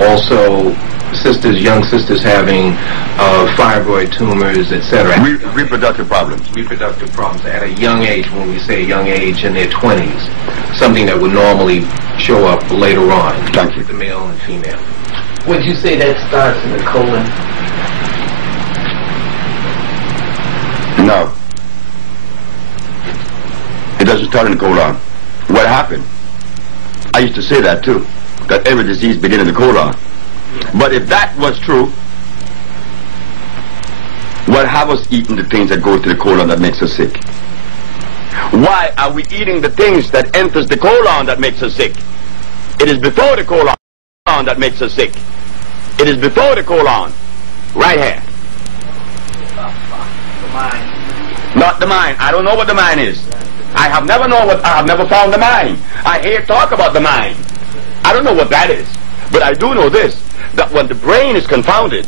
Also, young sisters having fibroid tumors, etc. Reproductive problems. Reproductive problems at a young age. When we say young age, in their 20s, something that would normally show up later on. Thank you. With the male and female. Would you say that starts in the colon? No. It doesn't start in the colon. What happened? I used to say that too, that every disease begins in the colon. But if that was true, what have us eating the things that go to the colon that makes us sick? Why are we eating the things that enters the colon that makes us sick? It is before the colon that makes us sick. It is before the colon, right here. The mind. Not the mind. I don't know what the mind is. I have never found the mind. I hear talk about the mind. I don't know what that is. But I do know this, that when the brain is confounded,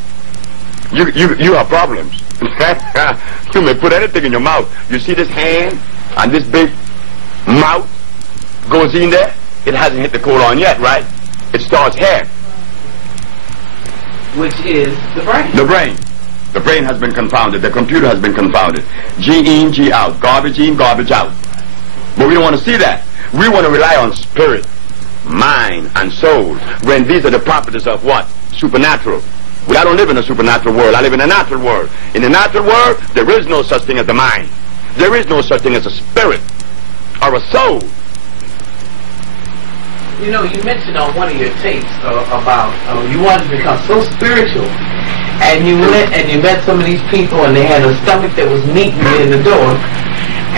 you have problems. You may put anything in your mouth. You see this hand and this big mouth goes in there. It hasn't hit the colon yet, right? It starts here. Which is the brain. The brain. The brain has been confounded. The computer has been confounded. G in, G out. Garbage in, garbage out. But we don't want to see that. We want to rely on spirit, mind, and soul, when these are the properties of what? Supernatural. Well, I don't live in a supernatural world. I live in a natural world. In the natural world, there is no such thing as the mind. There is no such thing as a spirit or a soul. You know, you mentioned on one of your tapes about you wanted to become so spiritual, and you went and you met some of these people, and they had a stomach that was meeting you in the door,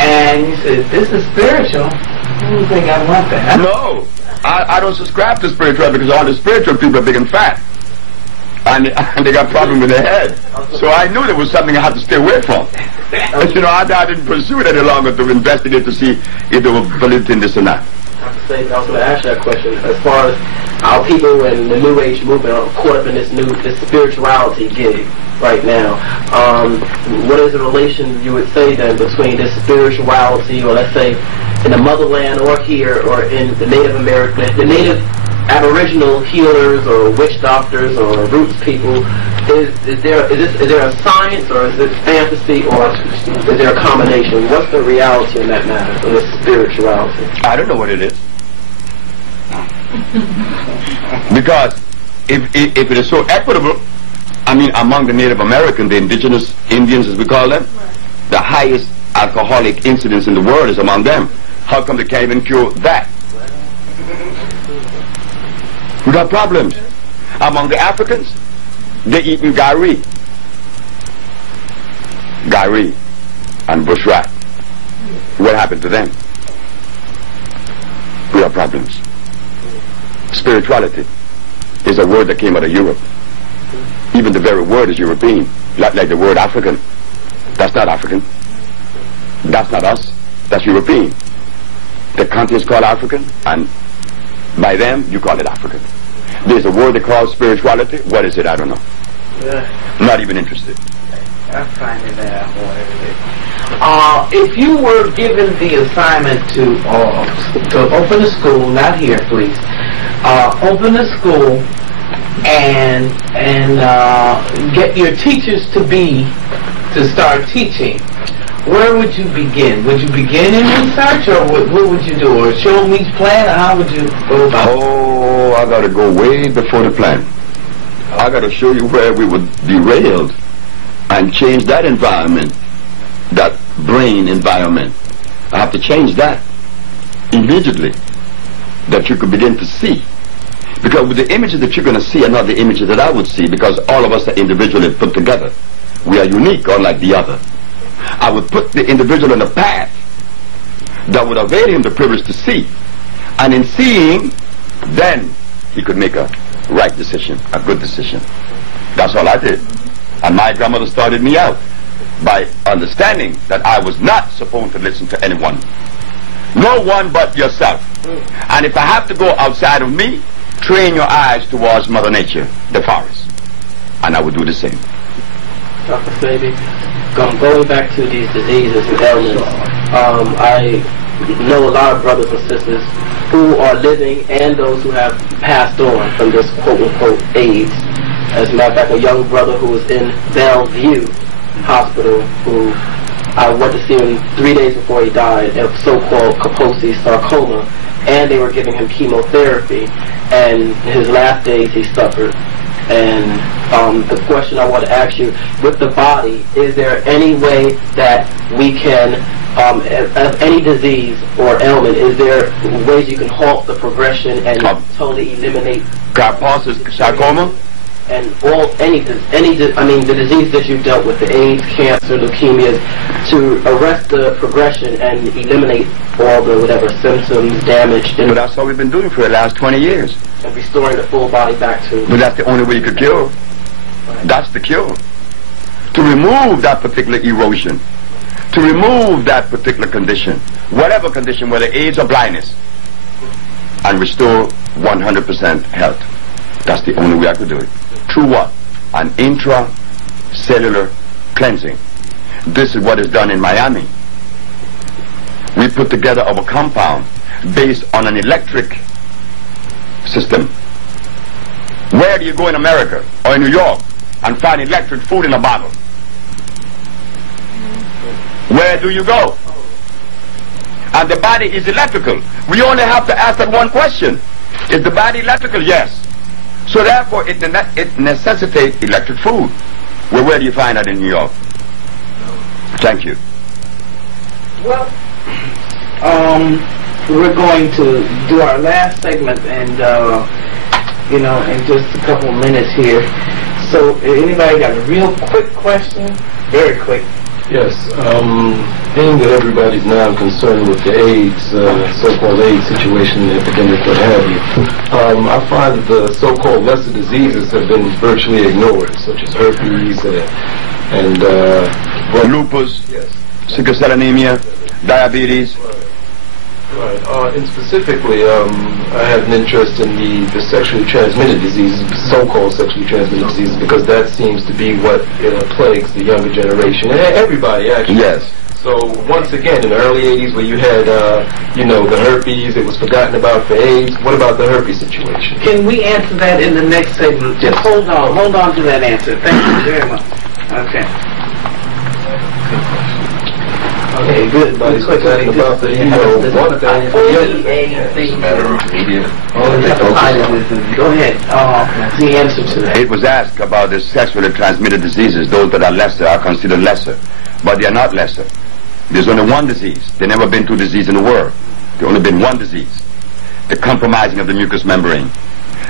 and you said, "This is spiritual." I don't think I want that. No, I don't subscribe to spirituality, because all the spiritual people are big and fat, and they got problems with their head. So I knew there was something I had to stay away from. But, you know, I didn't pursue it any longer to investigate to see if there was validity in this or not. I was going to ask you that question. As far as our people and the New Age movement are caught up in this spirituality gig right now, what is the relation you would say then between this spirituality, or let's say in the motherland or here, or in the Native American, the Native Aboriginal healers or witch doctors or roots people? Is there a science, or is it fantasy, or is there a combination? What's the reality in that matter, in this spirituality? I don't know what it is. Because if it is so equitable, I mean, among the Native American, the indigenous Indians as we call them, the highest alcoholic incidence in the world is among them. How come they can't even cure that? We got problems. Among the Africans, they eating gari and bushrat. What happened to them? We have problems. Spirituality is a word that came out of Europe. Even the very word is European, like the word African. That's not African. That's not us. That's European. The country is called African, and by them, you call it African. There's a word they call spirituality. What is it? I don't know. Not even interested. I find it out. If you were given the assignment to open a school, not here, please, open a school and get your teachers to start teaching, where would you begin? Would you begin in research, or what would you do? Or show them each plan, or how would you go about it? Oh, I got to go way before the plan. I got to show you where we would derailed and change that environment, that brain environment. I have to change that immediately, that you could begin to see. Because with the images that you're going to see are not the images that I would see, because all of us are individually put together. We are unique, unlike the other. I would put the individual on a path that would avail him the privilege to see. And in seeing, then he could make a right decision, a good decision. That's all I did. And my grandmother started me out by understanding that I was not supposed to listen to anyone. No one but yourself. And if I have to go outside of me, train your eyes towards Mother Nature, the forest. And I would do the same. Dr. Sebi, going back to these diseases and ailments, I know a lot of brothers and sisters who are living and those who have passed on from this quote-unquote AIDS. As a matter of fact, a young brother who was in Bellevue Hospital, who I went to see him 3 days before he died, of so-called Kaposi sarcoma, and they were giving him chemotherapy, and his last days he suffered. And the question I want to ask you, with the body, is there any way that we can, of any disease or ailment, is there ways you can halt the progression and totally eliminate Kaposi sarcoma? And the disease that you've dealt with, the AIDS, cancer, leukemias, to arrest the progression and eliminate all the whatever symptoms, damage. But that's what we've been doing for the last 20 years. And restoring the full body back to... But that's the only way you could cure. Right. That's the cure. To remove that particular erosion, to remove that particular condition, whatever condition, whether AIDS or blindness, and restore 100% health. That's the only way I could do it. Through what? An intracellular cleansing. This is what is done in Miami. We put together our compound based on an electric system. Where do you go in America or in New York and find electric food in a bottle? Where do you go? And the body is electrical. We only have to ask that one question. Is the body electrical? Yes. So therefore, it necessitates electric food. Well, where do you find that in New York? Thank you. Well, we're going to do our last segment, and in just a couple minutes here. So, anybody got a real quick question? Very quick. Yes, being that everybody's now concerned with the AIDS, so-called AIDS situation, the epidemic, what have you, I find that the so-called lesser diseases have been virtually ignored, such as herpes and lupus, yes, sickle cell anemia, diabetes. Right. And specifically, I have an interest in the sexually transmitted diseases, so-called sexually transmitted diseases, because that seems to be what plagues the younger generation, and everybody actually. Yes. So once again, in the early 80s, where you had, the herpes, it was forgotten about for AIDS. What about the herpes situation? Can we answer that in the next segment? Just hold on to that answer. Thank you very much. Okay. Okay, good. Everybody's talking about the, one thing. Go ahead. The answer to that. It was asked about the sexually transmitted diseases. Those that are lesser are considered lesser, but they are not lesser. There's only one disease. There's never been two diseases in the world. There's only been one disease: the compromising of the mucous membrane.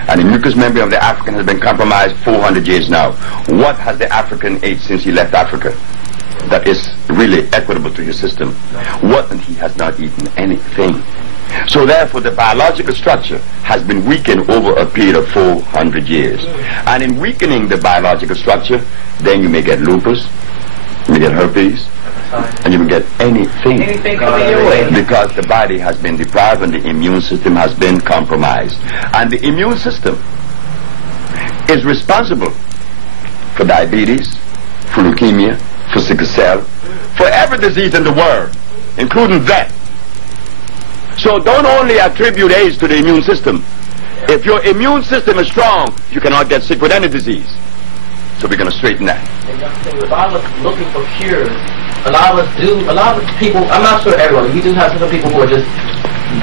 And the mucous membrane of the African has been compromised 400 years now. What has the African ate since he left Africa that is really equitable to his system? What? And he has not eaten anything. So therefore the biological structure has been weakened over a period of 400 years. And in weakening the biological structure, then you may get lupus, you may get herpes, and you may get anything. Anything coming your way. Because the body has been deprived and the immune system has been compromised. And the immune system is responsible for diabetes, for leukemia, for sickle cell, for every disease in the world, including death. So don't only attribute AIDS to the immune system. If your immune system is strong, you cannot get sick with any disease. So we're going to straighten that. A lot of us looking for cures. A lot of people, I'm not sure everyone, you do have some people who are just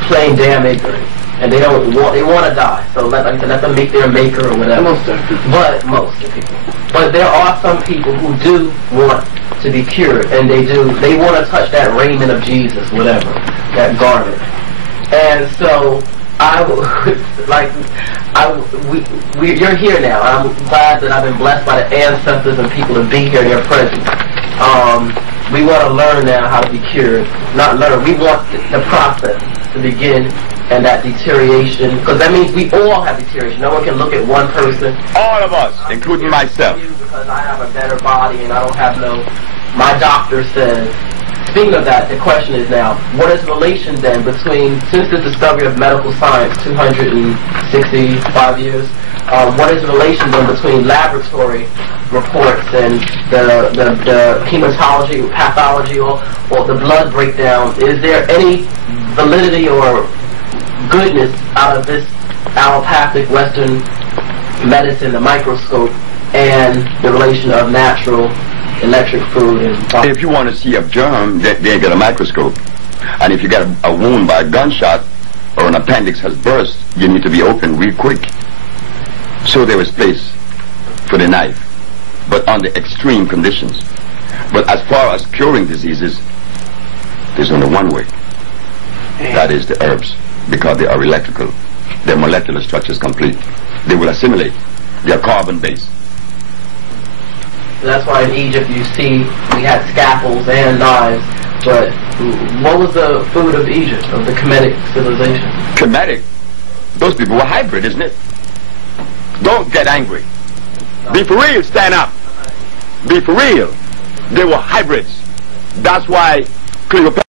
plain damn ignorant. And they want to die. So let them meet their maker or whatever. Most of the people. But there are some people who do want to be cured, and they want to touch that raiment of Jesus, whatever, that garment. And so you're here now. I'm glad that I've been blessed by the ancestors and people to be here in your presence. We want to learn now how to be cured. Not learn. We want the process to begin. And that deterioration, because that means we all have deterioration. No one can look at one person. All of us, including myself. Because I have a better body and I don't have my doctor says. Speaking of that, the question is now, what is the relation then between, since the discovery of medical science 265 years, what is the relation then between laboratory reports and the hematology, pathology, or the blood breakdown? Is there any validity or goodness out of this allopathic Western medicine, the microscope, and the relation of natural electric food and If you want to see a germ, they get a microscope. And if you get a wound by a gunshot or an appendix has burst, you need to be open real quick. So there is place for the knife, but under extreme conditions. But as far as curing diseases, there's only one way. That is the herbs, because they are electrical. Their molecular structure is complete. They will assimilate. They are carbon-based. that's why in Egypt you see we had scalpels and knives. But what was the food of Egypt, of the Kemetic civilization? Kemetic? Those people were hybrid, isn't it? Don't get angry. Be for real, stand up. Be for real. They were hybrids. That's why Cleopatra